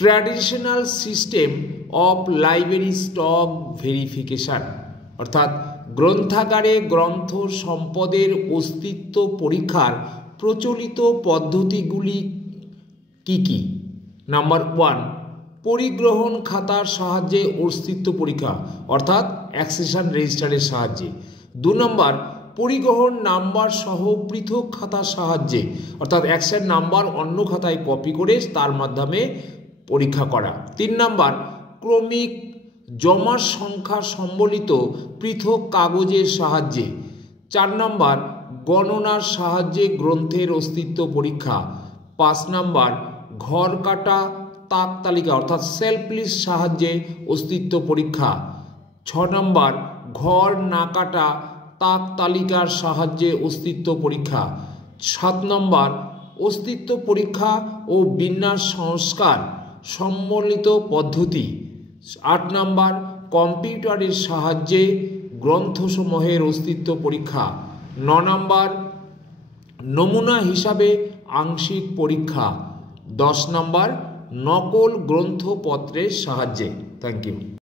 Traditional system of library stock verification, অর্থাৎ গ্রন্থাগারে গ্রন্থ সম্পদের অস্তিত্ব পরীক্ষার প্রচলিত পদ্ধতিগুলি কি কি? নাম্বার 1, পরিগ্রহণ খাতার সাহায্যে অস্তিত্ব পরীক্ষা, অর্থাৎ অ্যাকসেশন রেজিস্টারের সাহায্যে। 2 নম্বর, পরিগ্রহণ নাম্বার সহ পৃথক খাতার সাহায্যে, অর্থাৎ অ্যাকশন নাম্বার অন্য খাতায় কপি করে তার মাধ্যমে পরীক্ষা করা। 3 নম্বর, ক্রমিক জমার সংখ্যা সম্বলিত পৃথক কাগজের সাহায্যে। 4 নম্বর, গণনার সাহায্যে গ্রন্থের অস্তিত্ব পরীক্ষা। 5 নম্বর, ঘর কাটা তাক তালিকা অর্থাৎ সেলফ লিস্ট সাহায্যে অস্তিত্ব পরীক্ষা। 6 নম্বর, ঘর না কাটা তাক তালিকার সাহায্যে অস্তিত্ব পরীক্ষা। 7 নম্বর, অস্তিত্ব পরীক্ষা ও বিন্যাস সংস্কার সম্বলিত পদ্ধতি। 8 নম্বর, কম্পিউটারের সাহায্যে গ্রন্থসমূহের অস্তিত্ব পরীক্ষা। 9 নম্বর, নমুনা হিসাবে আংশিক পরীক্ষা। 10 নম্বর, নকল গ্রন্থপত্রের সাহায্যে। Thank you.